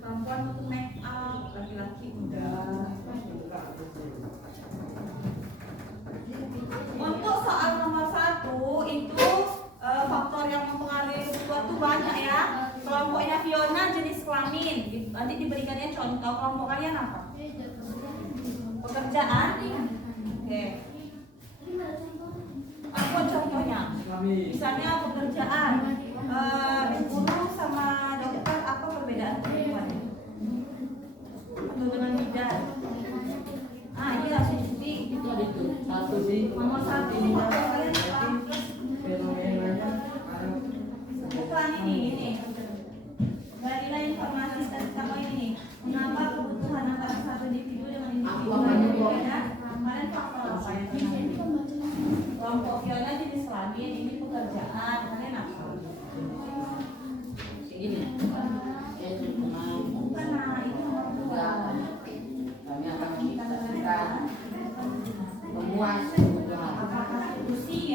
Perempuan untuk make up, laki-laki udah. Untuk soal nomor 1 itu faktor yang mempengaruhi kebutuhan itu banyak ya. Kelompoknya Fiona jenis kelamin. Nanti diberikannya contoh. Kelompok kalian apa? Pekerjaan. Oke. Apa contohnya? Misalnya pekerjaan. Guru sama dokter, apa perbedaan kebutuhannya? Atau dengan bidan? Ini langsung cuti. Satu sih. Nomor 1 faktor kalian apa? Bukan ini. Galilah informasi tentang ini. Mengapa kebutuhan antara satu individu dengan individu berbeda? Kalian faktor apa yang terjadi? Kelompok Fiona jenis kelamin, ini pekerjaan. Kalian apa? Ini. Bukan, itu nomor 2. Kami akan memuas Apakah usia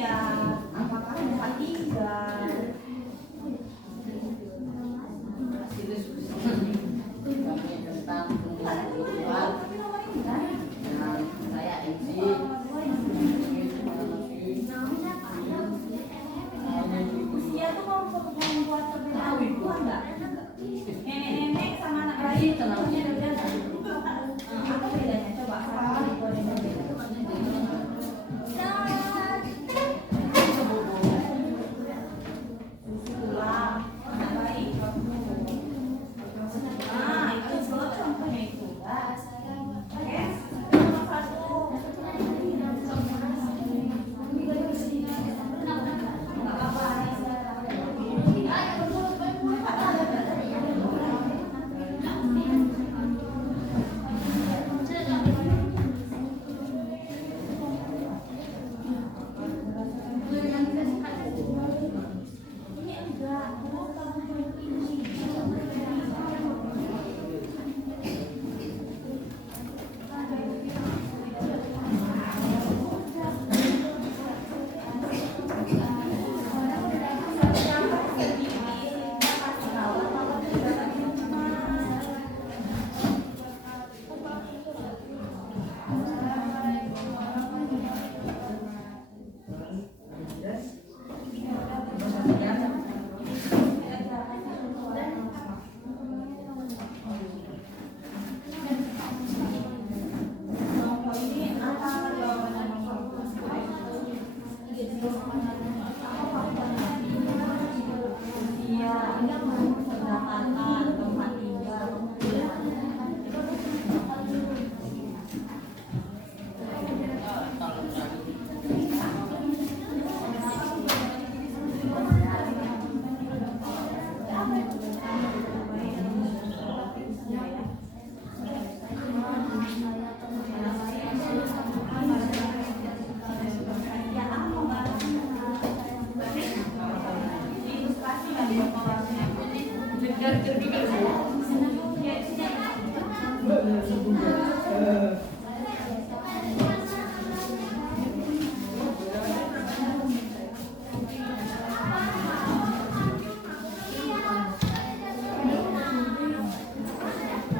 pendapatan, tempat tinggal.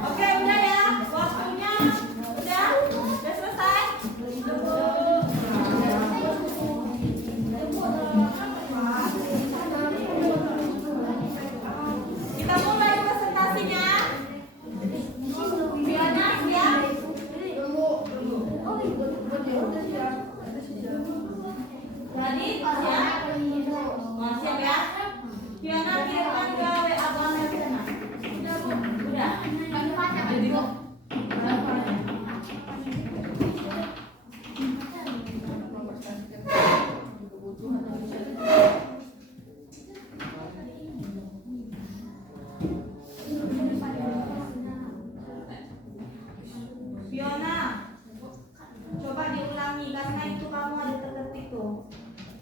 Oke, udah ya. Waktunya udah selesai. Kita mulai presentasinya. Fiona siap? Jadi siap? Siap ya? Fiona kirimkan ke WA Bang Fiona. Udah. Jadi Fiona, coba diulangi karena itu kamu ada terketik tuh,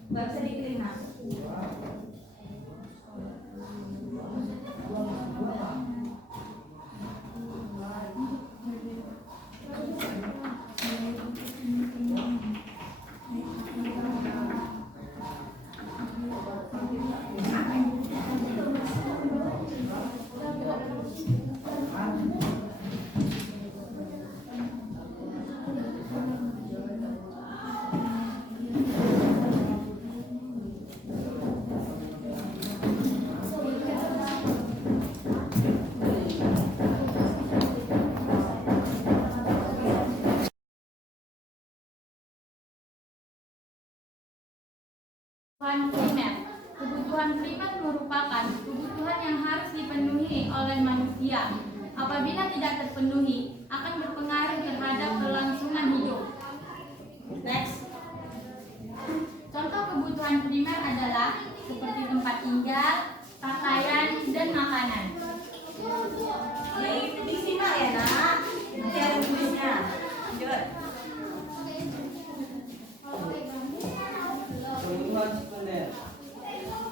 nggak bisa diterima. Kebutuhan primer. Kebutuhan primer merupakan kebutuhan yang harus dipenuhi oleh manusia. Apabila tidak terpenuhi, akan berpengaruh terhadap kelangsungan hidup. Next. Contoh kebutuhan primer adalah seperti tempat tinggal, pakaian, dan makanan. Ya itu disimak ya nak. Nanti ada tulisnya. Lanjut. Kebutuhan sekunder.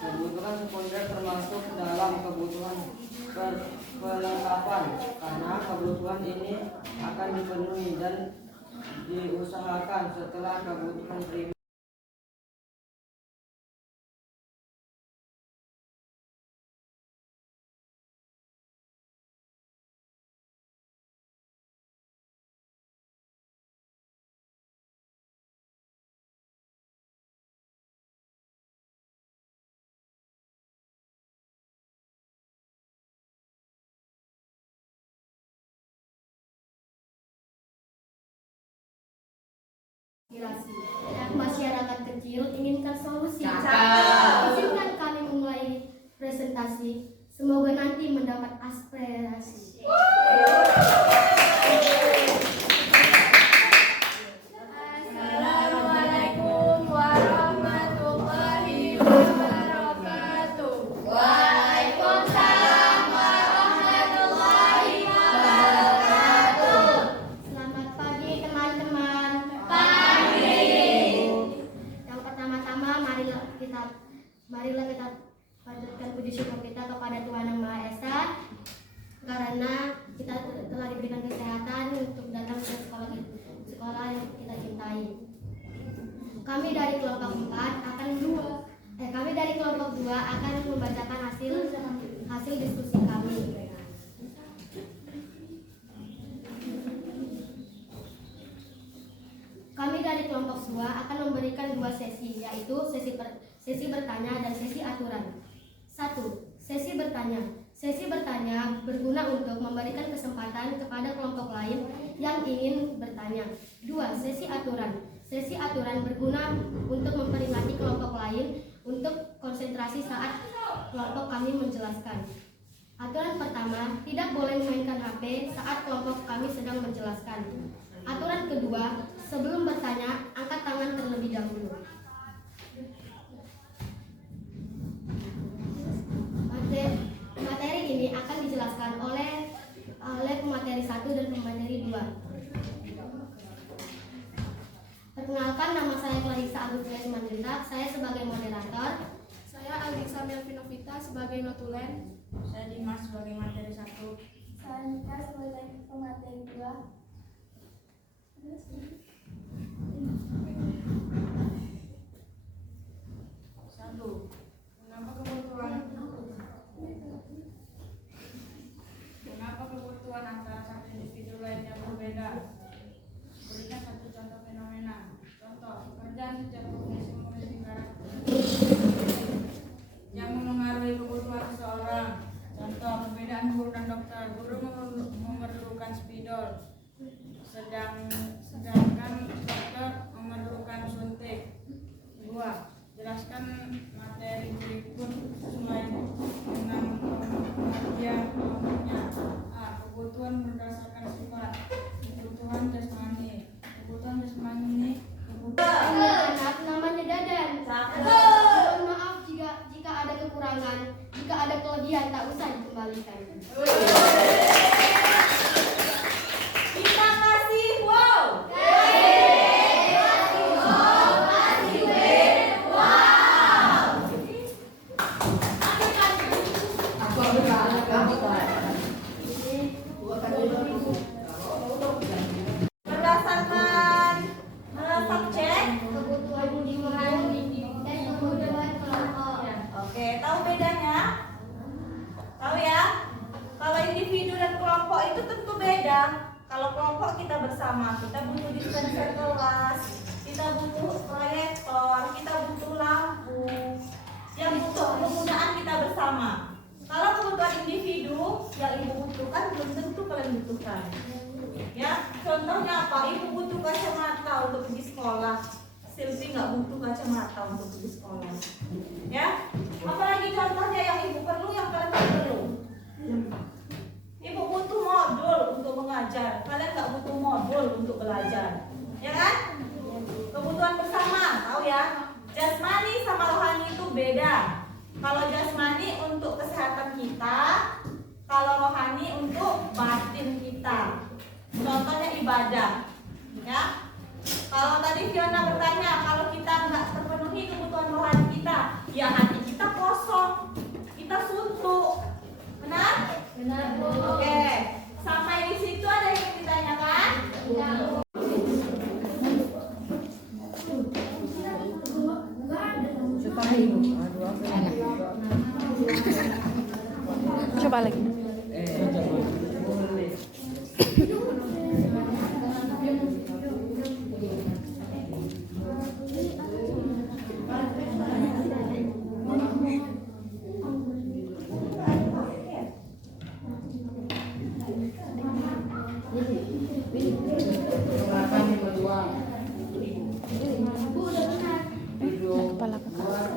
Kebutuhan sekunder termasuk dalam kebutuhan perlengkapan karena kebutuhan ini akan dipenuhi dan diusahakan setelah kebutuhan primer. Masyarakat kecil inginkan solusi. Cakep. Izinkan kami memulai presentasi. Semoga nanti mendapat aspirasi. Assalamualaikum warahmatullahi wabarakatuh. Waalaikumsalam warahmatullahi wabarakatuh. Selamat pagi teman-teman. Yang pertama-tama marilah kita panjatkan puji syukur kita kepada Tuhan Yang Maha Esa karena kita telah diberikan kesehatan untuk datang ke sekolah yang kita cintai. Kami dari kelompok 2 akan membacakan hasil diskusi kami. Kami dari kelompok 2 akan memberikan 2 sesi, yaitu sesi bertanya dan sesi aturan. 1. Sesi bertanya. Sesi bertanya berguna untuk memberikan kesempatan kepada kelompok lain yang ingin bertanya. 2. Sesi aturan. Sesi aturan berguna untuk memperingati kelompok lain untuk konsentrasi saat kelompok kami menjelaskan. Aturan pertama, tidak boleh memainkan HP saat kelompok kami sedang menjelaskan. Aturan kedua, sebelum bertanya, angkat tangan terlebih dahulu. Materi ini akan dijelaskan oleh pemateri 1 dan pemateri 2. Perkenalkan, nama saya Clarissa Agustina Simanjuntak. Saya sebagai moderator. Saya Aldixa Melvinovita sebagai notulen. Saya Dimas sebagai materi 1. Saya Nika sebagai pemateri 2. Kenapa kebutuhan antara satu individu lain yang berbeda? Berikan satu contoh fenomena. Contoh, pekerjaan sejak kognisi memiliki karakter yang memengaruhi kebutuhan seseorang. Contoh, perbedaan guru dan dokter. Guru memerlukan spidol, sedangkan dokter memerlukan suntik. 2. Jelaskan materi berikut sesuai dengan pengertian kelompoknya. A. Kebutuhan berdasarkan sifat. Kebutuhan jasmani. Kebutuhan jasmani. Anak namanya Dadan. Mohon maaf jika ada kekurangan, jika ada kelebihan tak usah dikembalikan. Kita kasih wow. Berdasarkan subjek. Kebutuhan individu dan kebutuhan kelompok. Oke, tahu bedanya? Tahu ya? Kalau individu dan kelompok itu tentu beda. Kalau kelompok kita bersama, kita butuh dispenser kelas, kita butuh proyektor, kita butuh lampu. Yang butuh penggunaan kita bersama. Kalau kebutuhan individu yang ibu butuhkan belum tentu kalian butuhkan. Ya, contohnya apa? Ibu butuh kacamata untuk pergi sekolah. Silvi nggak butuh kacamata untuk pergi sekolah. Ya, apalagi contohnya yang ibu perlu, yang kalian tidak perlu. Ibu butuh modul untuk mengajar, kalian nggak butuh modul untuk belajar, ya kan? Kebutuhan bersama, tahu ya? Jasmani sama rohani itu beda. Kalau jasmani untuk kesehatan kita, kalau rohani untuk batin kita. Contohnya ibadah, ya. Kalau tadi Fiona bertanya, kalau kita nggak terpenuhi kebutuhan rohani kita, ya hati kita kosong, kita suntuk, benar? Benar, Bu. Oke, sampai di situ ada yang ditanyakan? Coba lagi. Kepala kakak.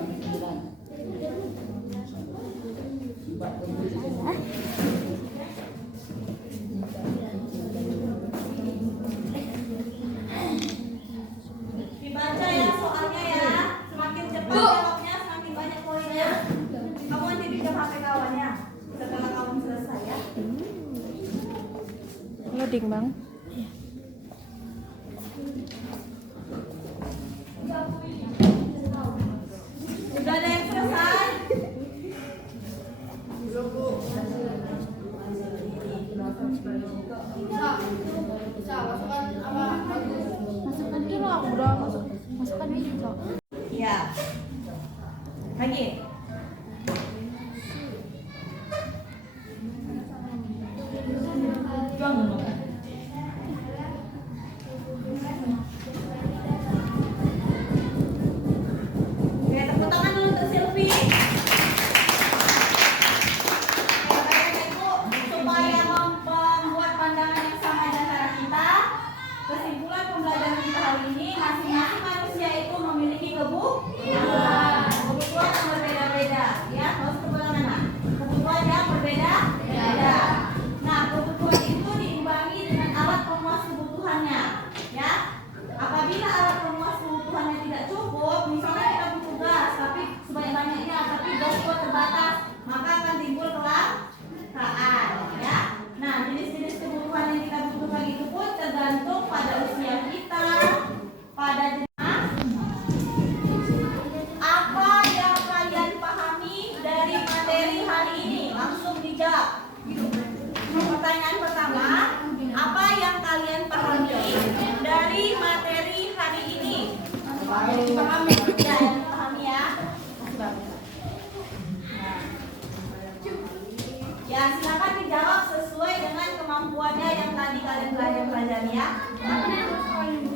Dibaca ya soalnya ya. Semakin cepat jawabnya, semakin banyak poinnya. Kamu nanti pinjam HP kawannya setelah kamu selesai ya. Loading, Bang. Sudah ada yang selesai? Bisa masukkan apa? Masukkan dulu, bro. Masukkan dulu. Iya. Lagi. Juang dulu. dari materi hari ini? Langsung dijawab. Pertanyaan pertama, apa yang kalian pahami dari materi hari ini? Dipahami. Ya, yang dipahami ya. Ya, silakan dijawab sesuai dengan kemampuannya yang tadi kalian pelajari ya.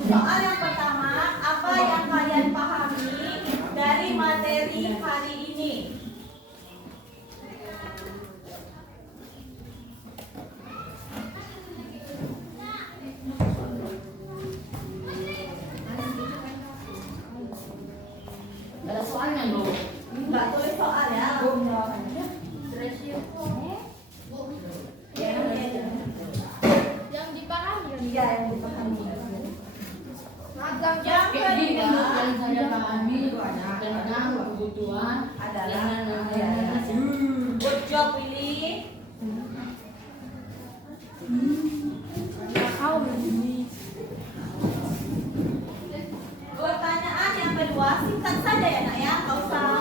Soal yang pertama, apa yang kalian pahami dari materi hari ini? Ada soalnya loh. Enggak tulis soal ya, langsung jawab aja. Yang dipahami. Iya, yang dipahami. Yang kedua, saya pahami tentang kebutuhan adalah good job Willy. Pertanyaan yang kedua, singkat saja ya nak ya, nggak usah.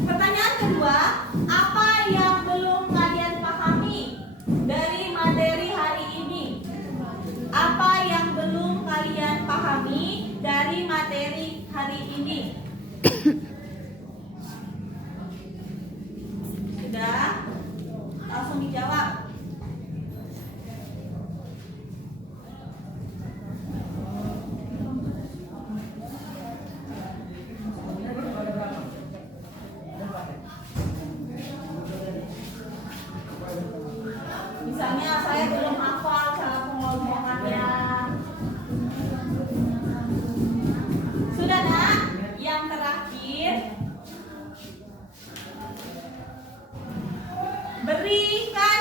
Pertanyaan kedua, apa yang belum kalian pahami dari materi hari ini? Apa yang belum kalian pahami dari materi hari ini? Sudah? Langsung dijawab. Misalnya saya belum hafal cara pengelompokannya. Sudah nak? Yang terakhir, berikan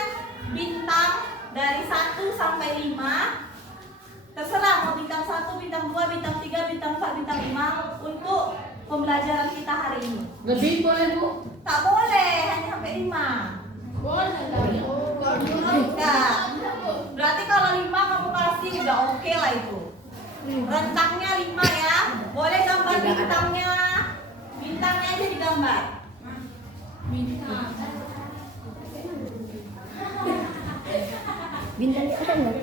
bintang dari 1 sampai 5. Terserah mau bintang 1, bintang 2, bintang 3, bintang 4, bintang 5 untuk pembelajaran kita hari ini. lebih boleh Bu? Tak boleh, hanya sampai 5. Enggak. Berarti kalau 5 kamu kasih udah oke lah itu. Rentangnya 5 ya. Boleh gambar bintangnya. Bintangnya aja digambar. Bintangnya ada nggak?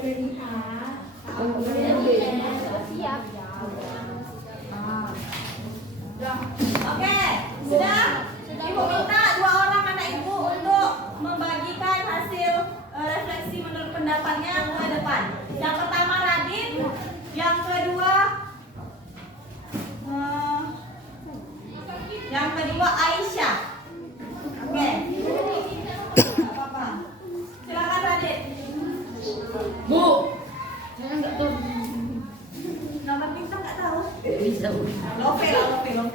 Siap. Oke, sudah? Ibu minta 2 orang anak ibu untuk membagikan hasil refleksi menurut pendapatnya ke depan. Yang pertama Radit, yang kedua Aisyah. Oke. Nggak apa-apa. Silakan Radit. Bu, saya nggak tahu. Nomor bintang nggak tahu? Bisa Bu. Love lah, love.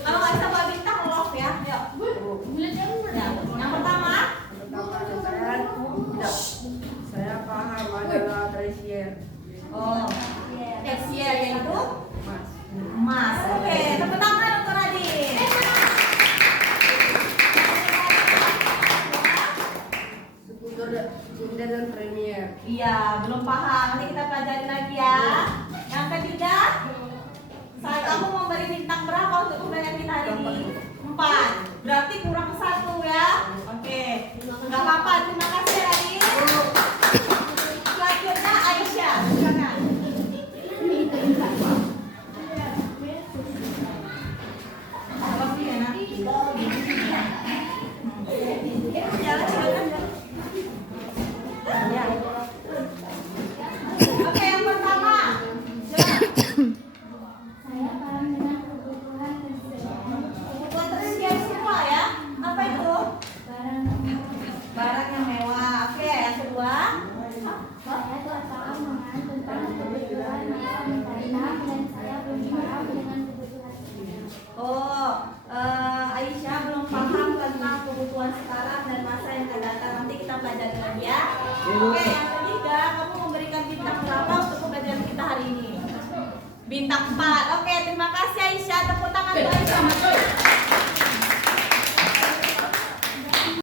Kalau nggak bisa bawa bintang love ya. Yuk. Ya, yang pertama. Saya paham adalah Tresier. Oh, Tersier yaitu emas. Oke, tepuk tangan untuk Radit. Sekunder dan Premier. Iya, belum paham. Nanti kita pelajari lagi ya. Yang ketiga, saat kamu memberi bintang berapa untuk pembelajaran kita hari ini?